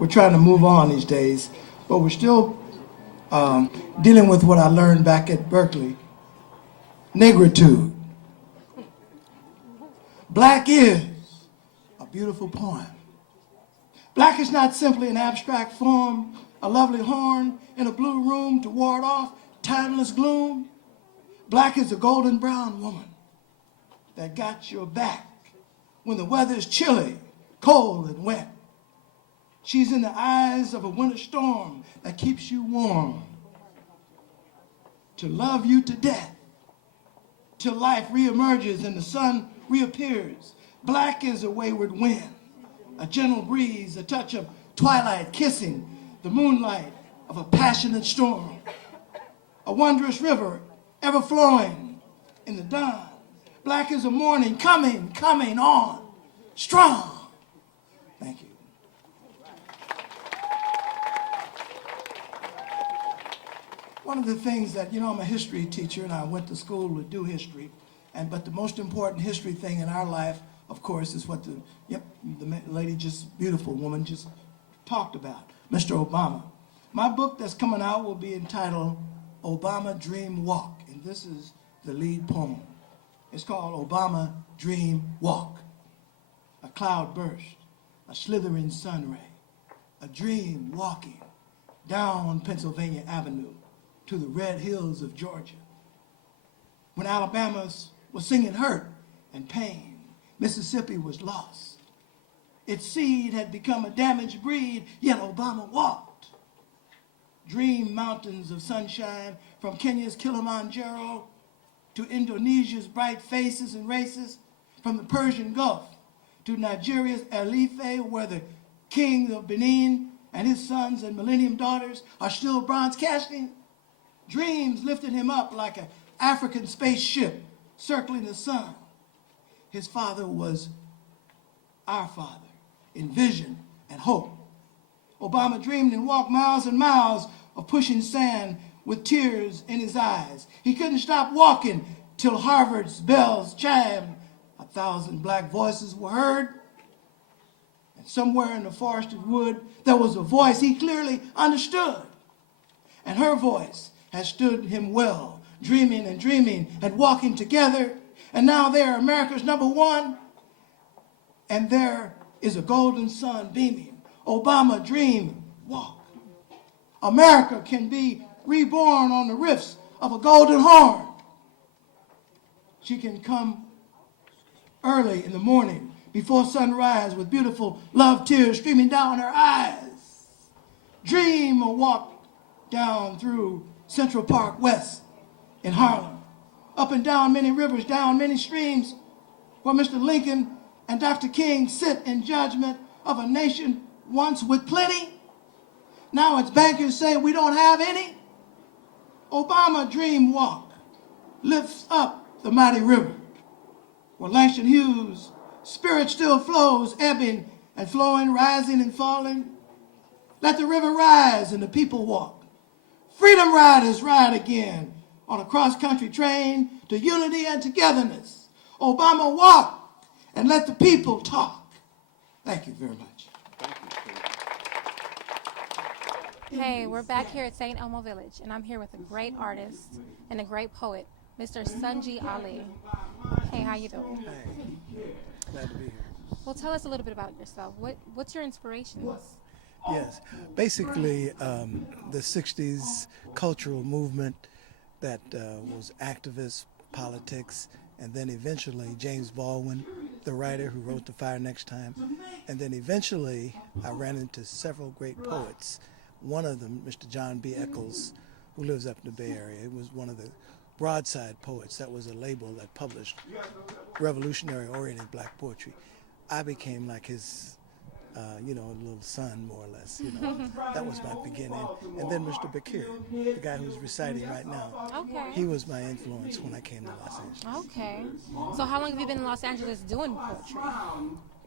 we're trying to move on these days, but we're still dealing with what I learned back at Berkeley. Negritude. Black is a beautiful poem. Black is not simply an abstract form, a lovely horn in a blue room to ward off timeless gloom. Black is a golden brown woman that got your back when the weather's chilly, cold, and wet. She's in the eyes of a winter storm that keeps you warm. To love you to death, till life reemerges and the sun reappears. Black is a wayward wind, a gentle breeze, a touch of twilight kissing the moonlight of a passionate storm. A wondrous river ever flowing in the dawn. Black is a morning coming on, strong. Thank you. One of the things that, I'm a history teacher and I went to school to do history, but the most important history thing in our life, of course, is what the lady, just beautiful woman, just talked about, Mr. Obama. My book that's coming out will be entitled Obama Dream Walk, and this is the lead poem. It's called Obama Dream Walk. A cloud burst, a slithering sun ray, a dream walking down Pennsylvania Avenue to the red hills of Georgia. When Alabama was singing hurt and pain, Mississippi was lost. Its seed had become a damaged breed, yet Obama walked. Dream mountains of sunshine from Kenya's Kilimanjaro to Indonesia's bright faces and races, from the Persian Gulf to Nigeria's Elife, where the king of Benin and his sons and millennium daughters are still bronze casting. Dreams lifted him up like an African spaceship circling the sun. His father was our father in vision and hope. Obama dreamed and walked miles and miles of pushing sand with tears in his eyes. He couldn't stop walking till Harvard's bells chimed. 1,000 black voices were heard. And somewhere in the forested wood, there was a voice he clearly understood. And her voice has stood him well, dreaming and walking together. And now they are America's #1. And there is a golden sun beaming. Obama dream walk. America can be reborn on the riffs of a golden horn. She can come early in the morning before sunrise with beautiful love tears streaming down her eyes. Dream a walk down through Central Park West in Harlem, up and down many rivers, down many streams, where Mr. Lincoln and Dr. King sit in judgment of a nation once with plenty. Now its bankers say we don't have any. Obama dream walk lifts up the mighty river, where Langston Hughes' spirit still flows, ebbing and flowing, rising and falling. Let the river rise and the people walk. Freedom riders ride again on a cross-country train to unity and togetherness. Obama walk and let the people talk. Thank you very much. Hey, we're back here at St. Elmo Village, and I'm here with a great artist and a great poet, Mr. Sunji Ali. Hey, how you doing? Hey, glad to be here. Well, tell us a little bit about yourself. What's your inspiration? Yes, basically the 60s cultural movement that was activist politics, and then eventually James Baldwin, the writer who wrote The Fire Next Time, and then eventually I ran into several great poets. One of them, Mr. John B. Eccles, who lives up in the Bay Area. He was one of the Broadside Poets. That was a label that published revolutionary-oriented black poetry. I became like his little son, more or less. That was my beginning. And then Mr. Bakir, the guy who's reciting right now. Okay. He was my influence when I came to Los Angeles. Okay. So how long have you been in Los Angeles doing poetry?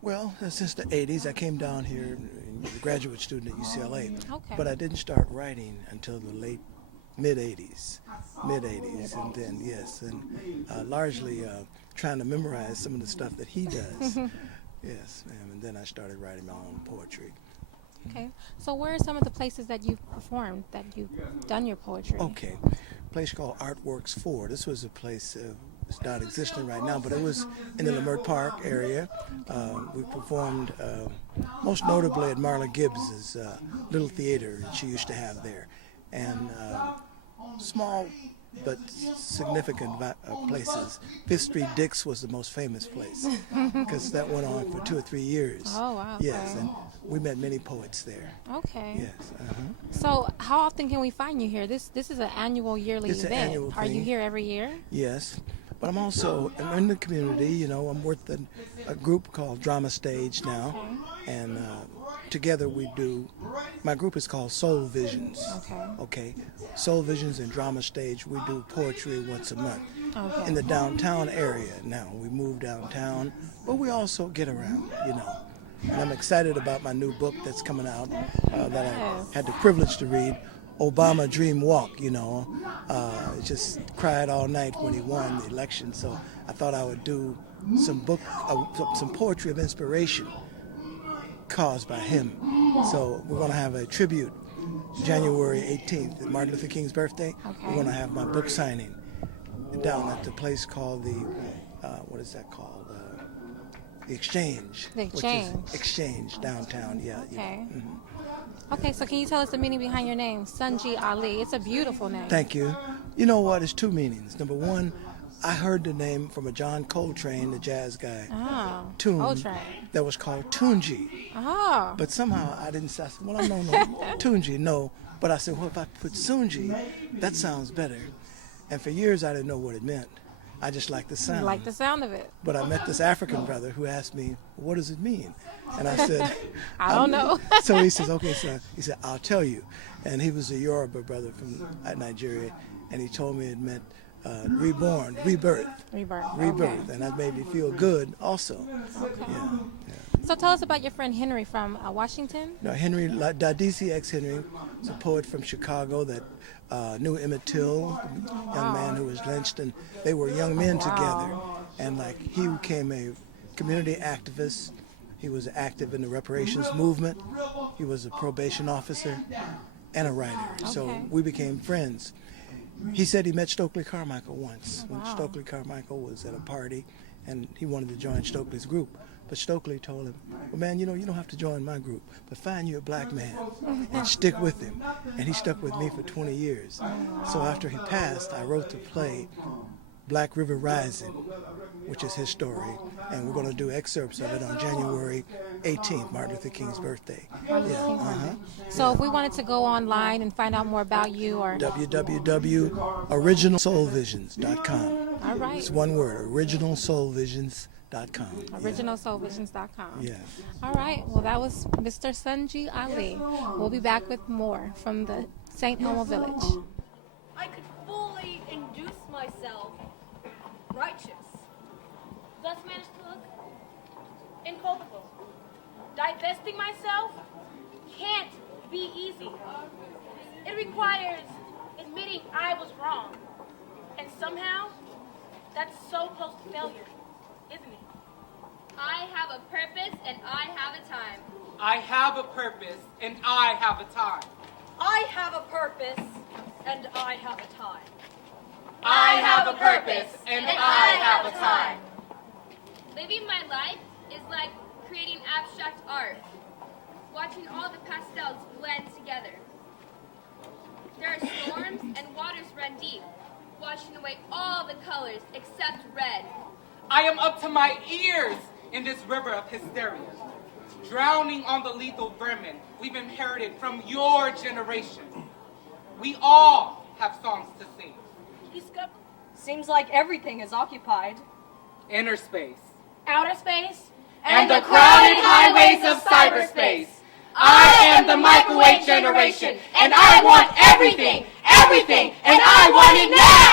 Well, since the 80s, I came down here, a graduate student at UCLA. Okay. But I didn't start writing until the mid-80s, and then, yes, and largely trying to memorize some of the stuff that he does. Yes, ma'am, and then I started writing my own poetry. Okay, Okay. So where are some of the places that you've performed, that you've done your poetry? Okay, a place called Artworks 4. This was a place, it's not existing right now, but it was in the Leimert Park area. We performed most notably at Marla Gibbs's little theater that she used to have there. And small but significant places. Fifth Street Dick's was the most famous place because that went on for 2 or 3 years. Oh, wow. Yes, Okay. and we met many poets there. Okay. Yes. So how often can we find you here? This is an annual yearly It's an event. annual Are you thing. here every year? Yes, but I'm in the community. You know, I'm with a group called Drama Stage now, and together we do. My group is called Soul Visions. Okay. Soul Visions and Drama Stage. We do poetry once a month in the downtown area. Now we move downtown, but we also get around. You know, and I'm excited about my new book that's coming out that I had the privilege to read. Obama Dream Walk, you know, just cried all night when he won the election. So I thought I would do some poetry of inspiration caused by him. So we're going to have a tribute January 18th, Martin Luther King's birthday. We're going to have my book signing down at the place called the, what is that called? The Exchange. The Exchange. Which is Exchange downtown, yeah. Okay. Okay, so can you tell us the meaning behind your name, Sunji Ali? It's a beautiful name. Thank you. You know what? It's 2 meanings. Number one, I heard the name from a John Coltrane, the jazz guy, tune Coltrane. that was called Tunji. Oh. But somehow I didn't say, well, I know, Tunji, no. But I said, well, if I put Sunji, that sounds better. And for years I didn't know what it meant. I just liked the sound. You like the sound of it. But I met this African brother who asked me, what does it mean? And I said, I don't know. So he says, okay, son. He said, I'll tell you. And he was a Yoruba brother from Nigeria, and he told me it meant reborn, rebirth. Rebirth. And that made me feel good also. Yeah. So tell us about your friend Henry from Washington. Now, Henry, Dadisi X. Henry was a poet from Chicago that knew Emmett Till, the young man who was lynched, and they were young men together. And like he became a community activist. He was active in the reparations movement. He was a probation officer and a writer. So we became friends. He said he met Stokely Carmichael once when Stokely Carmichael was at a party, and he wanted to join Stokely's group. But Stokely told him, well, man, you know, you don't have to join my group, but find you a black man and stick with him. And he stuck with me for 20 years. So after he passed, I wrote the play Black River Rising, which is his story, and we're going to do excerpts of it on January 18th, Martin Luther King's birthday. So if we wanted to go online and find out more about you, or www.originalsoulvisions.com. all right, It's one word, originalsoulvisions.com. originalsoulvisions.com. Yeah. All right. Well, that was Mr. Sunji Ali. We'll be back with more from the St. Elmo Village. I could fully induce myself righteous. Thus managed to look inculpable. Divesting myself can't be easy. It requires admitting I was wrong. And somehow, that's so close to failure, isn't it? I have a purpose and I have a time. I have a purpose and I have a time. I have a purpose, and I have a time. I have a purpose and I have a time. Living my life is like creating abstract art, watching all the pastels blend together. There are storms and waters run deep, washing away all the colors except red. I am up to my ears in this river of hysteria, drowning on the lethal vermin we've inherited from your generation. We all have songs to sing. Seems like everything is occupied. Inner space. Outer space? And the crowded highways of cyberspace. I am the microwave generation, and I want everything, and I want it now!